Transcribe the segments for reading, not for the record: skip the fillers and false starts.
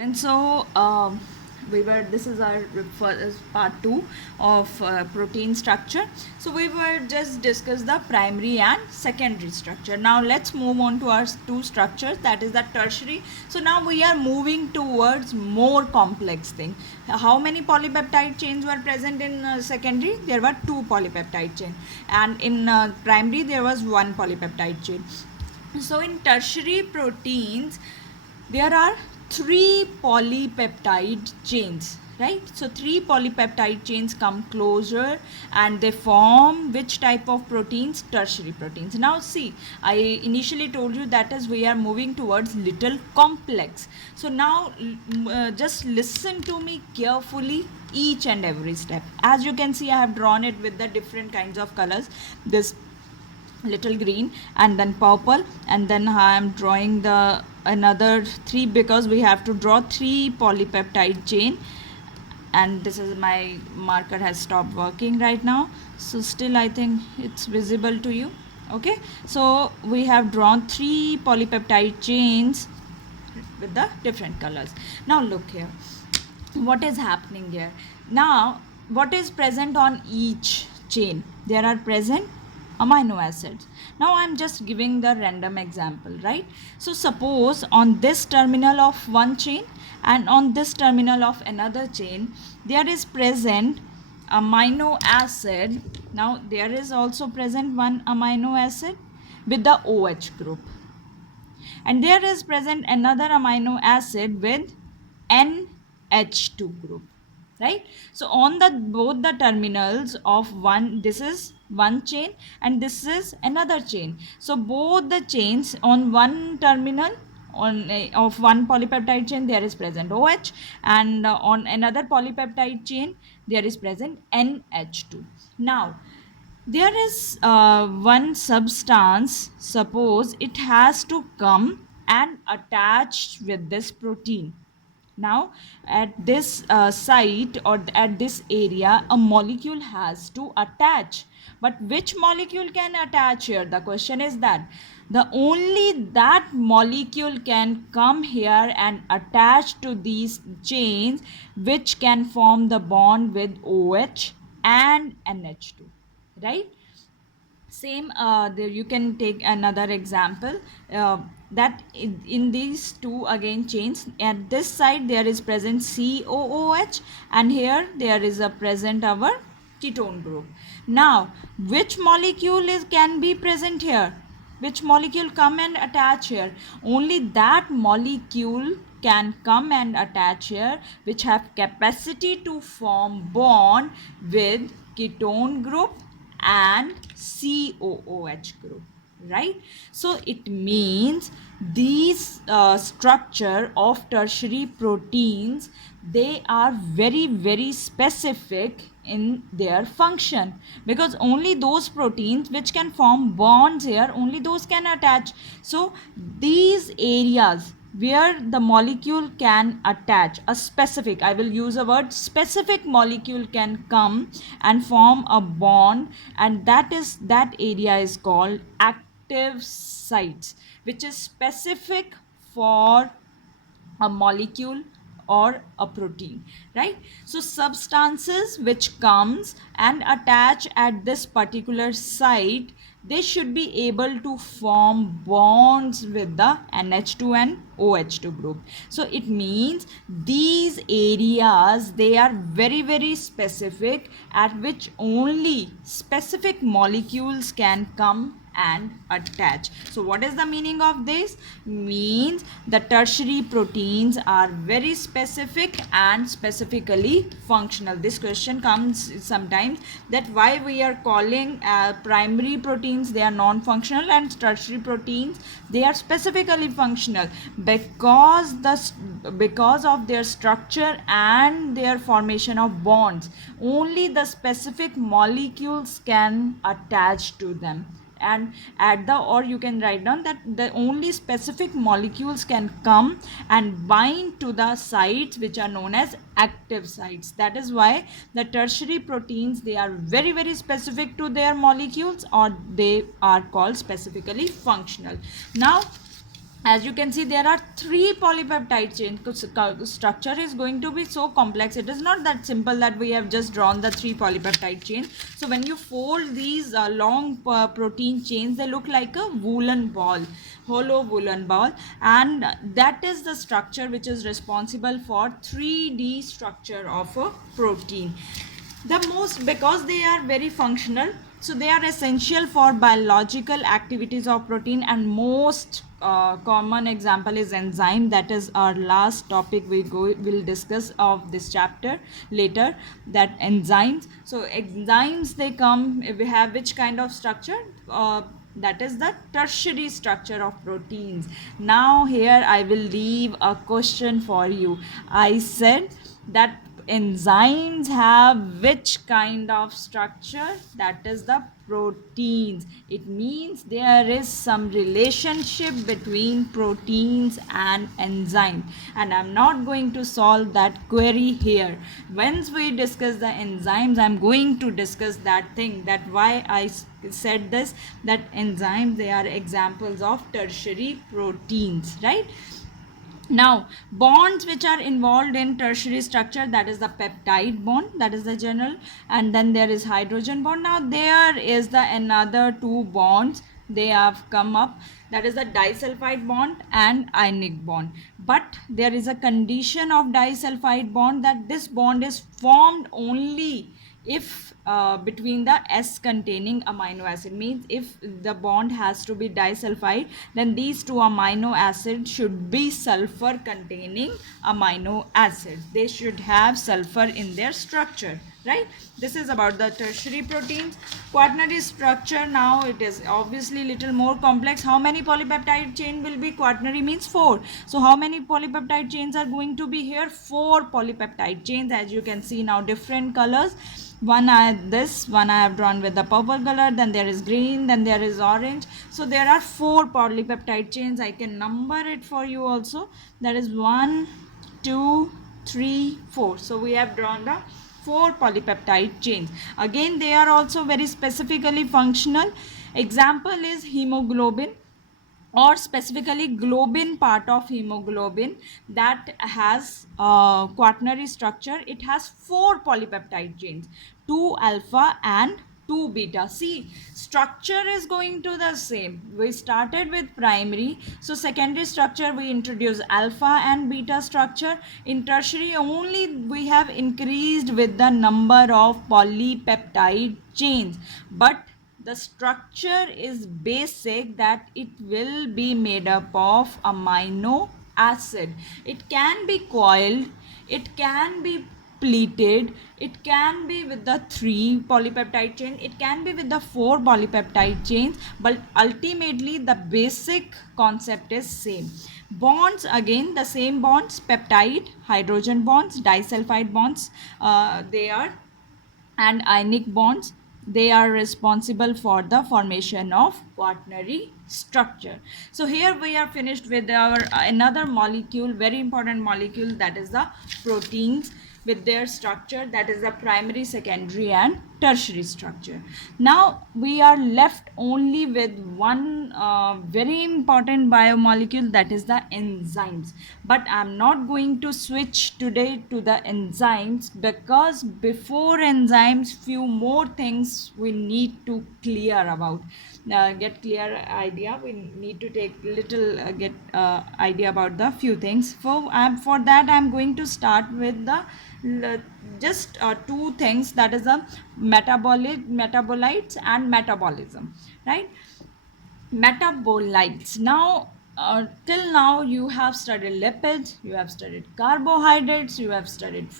And so we were this is our first part 2 of protein structure. So we were just discuss the primary and secondary structure. Now let's move on to our two structures, that is the tertiary. So now we are moving towards more complex thing. How many polypeptide chains were present in secondary? There were two polypeptide chain, and in primary there was one polypeptide chain. So in tertiary proteins there are three polypeptide chains, right? So three polypeptide chains come closer and they form which type of proteins? Tertiary proteins. Now see, I initially told you that is we are moving towards little complex. So now just listen to me carefully, each and every step. As you can see, I have drawn it with the different kinds of colors. This little green and then purple, and then I am drawing the another three because we have to draw three polypeptide chain, and this is my marker has stopped working right now, so still I think it's visible to you. Okay, so we have drawn three polypeptide chains with the different colors. Now look here, what is happening here. Now what is present on each chain? There are present amino acids. Now I'm just giving the random example, right? So suppose on this terminal of one chain and on this terminal of another chain there is present amino acid. Now there is also present one amino acid with the OH group, and there is present another amino acid with NH2 group, right? So on the both the terminals of one, this is one chain and this is another chain. So both the chains on one terminal on of one polypeptide chain there is present OH, and on another polypeptide chain there is present NH2. Now there is one substance, suppose it has to come and attach with this protein. Now at this site or at this area a molecule has to attach, but which molecule can attach here? The question is that the only that molecule can come here and attach to these chains which can form the bond with OH and NH2, right? Same there you can take another example, that in these two again chains, at this side there is present COOH and here there is a present our ketone group. Now which molecule is can be present here? Which molecule come and attach here? Only that molecule can come and attach here which have capacity to form bond with ketone group and COOH group, right? So it means these structure of tertiary proteins, they are very specific in their function, because only those proteins which can form bonds here, only those can attach. So these areas where the molecule can attach a specific, I will use a word, specific molecule can come and form a bond, and that area is called active sites, which is specific for a molecule or a protein, right? So substances which comes and attach at this particular site, they should be able to form bonds with the NH2 and OH2 group. So it means these areas, they are very specific, at which only specific molecules can come and attach. So what is the meaning of this? Means the tertiary proteins are very specific and specifically functional. This question comes sometimes, that why we are calling primary proteins they are non-functional and tertiary proteins they are specifically functional, because of their structure and their formation of bonds, only the specific molecules can attach to them. And at the, or you can write down that the only specific molecules can come and bind to the sites which are known as active sites. That is why the tertiary proteins, they are very specific to their molecules, or they are called specifically functional. Now As you can see, there are 3 polypeptide chain. Structure is going to be so complex. It is not that simple that we have just drawn the 3 polypeptide chain. So when you fold these long protein chains, they look like a woolen ball, hollow woolen ball, and that is the structure which is responsible for 3D structure of a protein. The most, because they are very functional, so they are essential for biological activities of protein, and most common example is enzyme. That is our last topic. Will discuss of this chapter later, that enzymes. So enzymes, they come, we have which kind of structure, that is the tertiary structure of proteins. Now here I will leave a question for you. I said that enzymes have which kind of structure? That is the proteins. It means there is some relationship between proteins and enzyme, and I'm not going to solve that query here. Once we discuss the enzymes, I'm going to discuss that thing, that why I said this, that enzymes, they are examples of tertiary proteins, right? Now, bonds which are involved in tertiary structure, that is the peptide bond, that is the general, and then there is hydrogen bond. Now there is the another 2 bonds they have come up, that is the disulfide bond and ionic bond. But there is a condition of disulfide bond, that this bond is formed only if between the S containing amino acid, means if the bond has to be disulfide, then these 2 amino acids should be sulfur containing amino acids. They should have sulfur in their structure, right? This is about the tertiary proteins. Quaternary structure, now it is obviously little more complex. How many polypeptide chain will be? Quaternary means 4. So how many polypeptide chains are going to be here? 4 polypeptide chains. As you can see now, different colors. One I have drawn with the purple color, then there is green, then there is orange. So there are 4 polypeptide chains. I can number it for you also. That is 1, 2, 3, 4. So we have drawn the 4 polypeptide chains. Again, they are also very specifically functional. Example is hemoglobin, or specifically globin, part of hemoglobin, that has quaternary structure. It has 4 polypeptide chains, 2 alpha and 2 beta. See, structure is going to the same. We started with primary, so secondary structure we introduce alpha and beta structure. In tertiary only we have increased with the number of polypeptide chains, but the structure is basic, that it will be made up of amino acid. It can be coiled, it can be pleated, it can be with the 3 polypeptide chain, it can be with the 4 polypeptide chains, but ultimately the basic concept is same. Bonds, again the same bonds, peptide, hydrogen bonds, disulfide bonds, they are, and ionic bonds, they are responsible for the formation of quaternary structure. So here we are finished with our another molecule, very important molecule, that is the proteins with their structure, that is the primary, secondary and tertiary structure. Now we are left only with one very important biomolecule, that is the enzymes. But I'm not going to switch today to the enzymes, because before enzymes few more things we need to clear about, get clear idea. We need to take little get idea about the few things. For that I'm going to start with the just 2 things, that is the metabolites and metabolism, right? Metabolites. Now till now you have studied lipids, you have studied carbohydrates, you have studied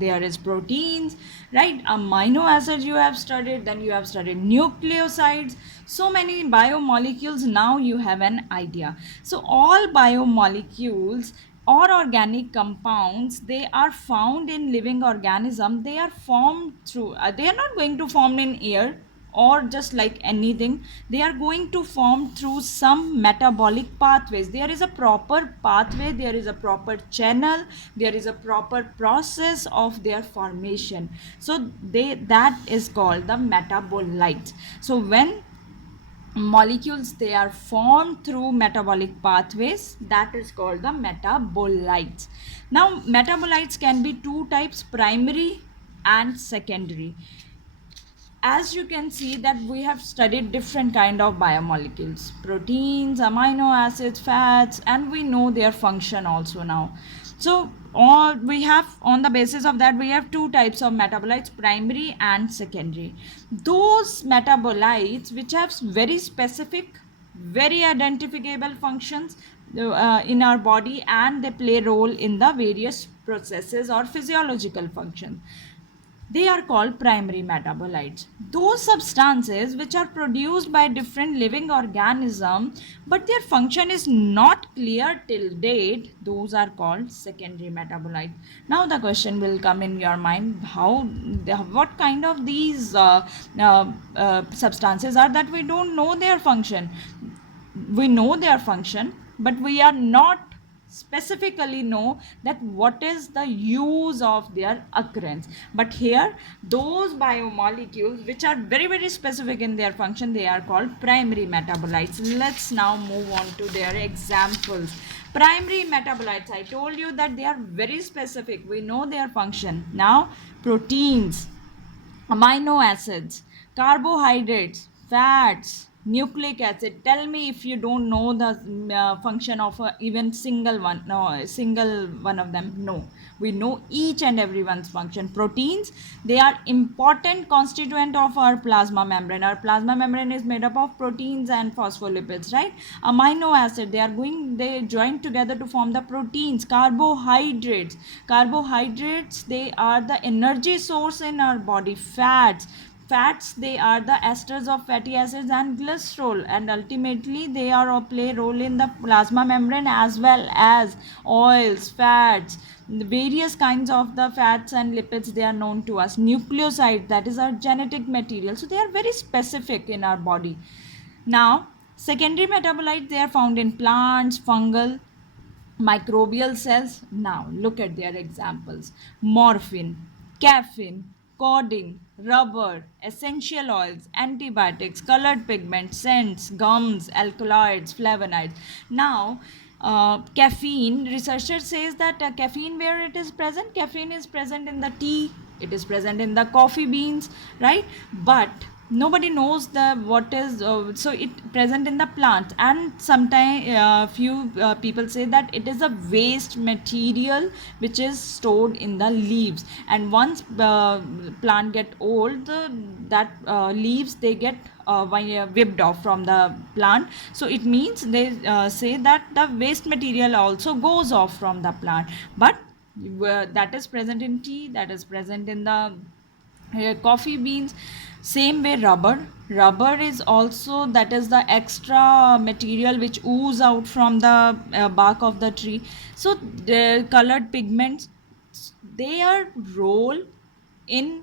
there is proteins, right? Amino acids you have studied, then you have studied nucleosides, so many biomolecules. Now you have an idea. So all biomolecules or organic compounds, they are found in living organism. They are formed through they are not going to form in air or just like anything. They are going to form through some metabolic pathways. There is a proper pathway, there is a proper channel, there is a proper process of their formation. So that is called the metabolites. So when molecules, they are formed through metabolic pathways, that is called the metabolites. Now metabolites can be two types, primary and secondary. As you can see that we have studied different kind of biomolecules, proteins, amino acids, fats, and we know their function also now. So all we have, on the basis of that, we have two types of metabolites, primary and secondary. Those metabolites which have very specific, very identifiable functions in our body, and they play role in the various processes or physiological functions, they are called primary metabolites. Those substances which are produced by different living organisms but their function is not clear till date, those are called secondary metabolites. Now the question will come in your mind, how, what kind of these substances are that we don't know their function? We know their function, but we are not specifically know that what is the use of their occurrence. But here, those biomolecules which are very very specific in their function, they are called primary metabolites. Let's now move on to their examples. Primary metabolites, I told you that they are very specific, we know their function. Now proteins, amino acids, carbohydrates, fats, nucleic acid. Tell me if you don't know the function of even single one. No, single one of them. No, we know each and everyone's function. Proteins, they are important constituent of our plasma membrane. Our plasma membrane is made up of proteins and phospholipids, right? Amino acid, they join together to form the proteins. Carbohydrates, they are the energy source in our body. Fats, they are the esters of fatty acids and glycerol, and ultimately they are play role in the plasma membrane, as well as oils, fats, the various kinds of the fats and lipids, they are known to us. Nucleoside, that is our genetic material, so they are very specific in our body. Now secondary metabolites, they are found in plants, fungal, microbial cells. Now look at their examples: morphine, caffeine, codeine, rubber, essential oils, antibiotics, colored pigments, scents, gums, alkaloids, flavonoids. Now caffeine, researcher says that caffeine, where it is present, caffeine is present in the tea, it is present in the coffee beans, right? But nobody knows the what is so it present in the plant, and sometimes few people say that it is a waste material which is stored in the leaves, and once plant get old, that leaves, they get whipped off from the plant. So it means they say that the waste material also goes off from the plant, but that is present in tea, that is present in the coffee beans. Same way, rubber is also, that is the extra material which ooze out from the bark of the tree. So the colored pigments, their role in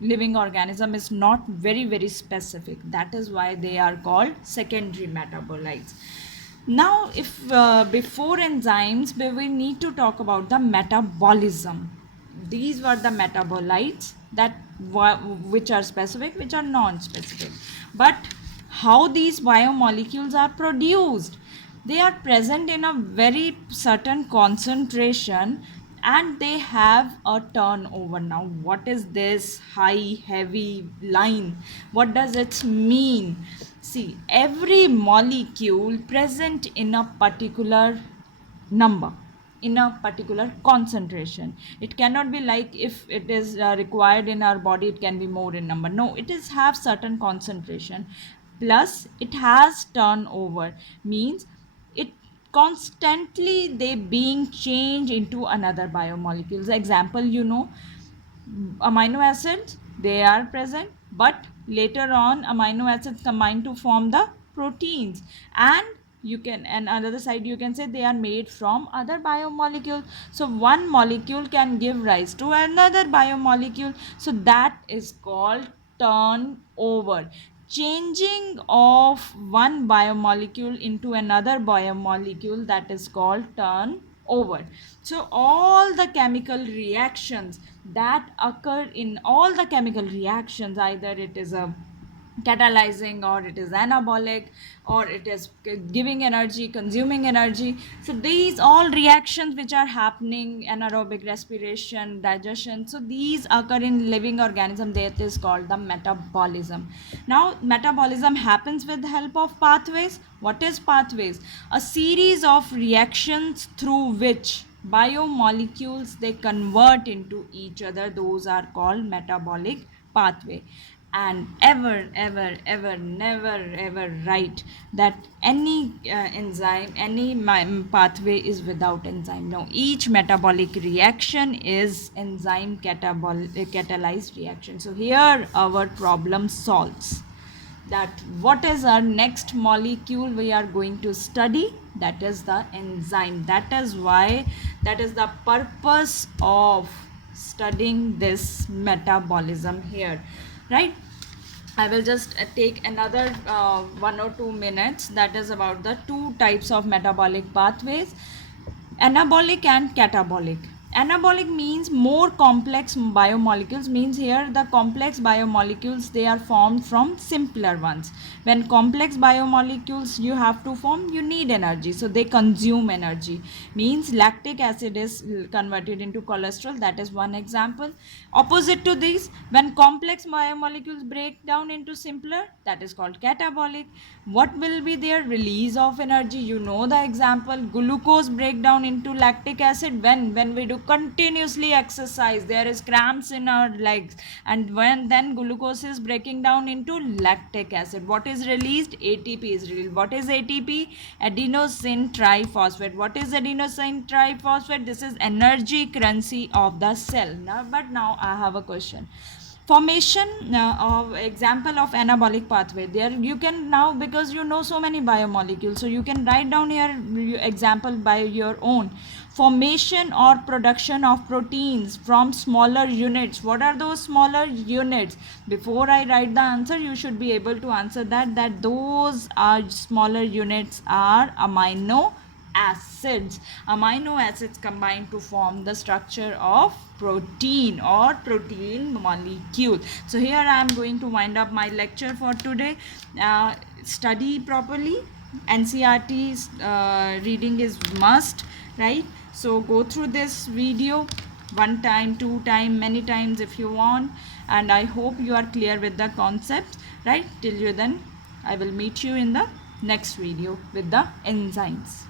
living organism is not very very specific, that is why they are called secondary metabolites. Now if before enzymes, we need to talk about the metabolism. These were the metabolites that which are specific, which are non-specific. But how these biomolecules are produced, they are present in a very certain concentration, and they have a turnover. Now what is this high heavy line, what does it mean? See, every molecule present in a particular number, in a particular concentration. It cannot be like if it is required in our body, it can be more in number. No, it is have certain concentration, plus it has turnover, means it constantly they being changed into another biomolecules. Example, amino acids, they are present, but later on amino acids combine to form the proteins, and you can, and another side you can say they are made from other biomolecules. So one molecule can give rise to another biomolecule, so that is called turnover, changing of one biomolecule into another biomolecule, that is called turnover. So all the chemical reactions that occur in all the chemical reactions, either it is a catalyzing, or it is anabolic, or it is giving energy, consuming energy. So these all reactions which are happening, anaerobic respiration, digestion, so these occur in living organism, that is called the metabolism. Now metabolism happens with the help of pathways. What is pathways? A series of reactions through which biomolecules they convert into each other, those are called metabolic pathway. And ever never ever write that any enzyme, any pathway is without enzyme. No, each metabolic reaction is enzyme catalyzed reaction. So here our problem solves, that what is our next molecule we are going to study, that is the enzyme. That is why, that is the purpose of studying this metabolism here, right? I will just take another 1 or 2 minutes, that is about the two types of metabolic pathways, anabolic and catabolic. Anabolic means more complex biomolecules, means here the complex biomolecules they are formed from simpler ones. When complex biomolecules you have to form, you need energy, so they consume energy. Means lactic acid is converted into cholesterol, that is one example. Opposite to this, when complex biomolecules break down into simpler, that is called catabolic. What will be their release of energy? You know the example, glucose break down into lactic acid when we do continuously exercise, there is cramps in our legs, and when then glucose is breaking down into lactic acid, what is released? ATP is released. What is ATP? Adenosine triphosphate. What is adenosine triphosphate? This is energy currency of the cell. Now I have a question. Formation of example of anabolic pathway, there you can now, because you know so many biomolecules, so you can write down your example by your own. Formation or production of proteins from smaller units. What are those smaller units? Before I write the answer, you should be able to answer that those are smaller units are amino acids. Amino acids combine to form the structure of protein or protein molecule. So here I am going to wind up my lecture for today. Study properly. NCERT's reading is must, right? So go through this video one time, two time, many times if you want, and I hope you are clear with the concepts, right? Till you then, I will meet you in the next video with the enzymes.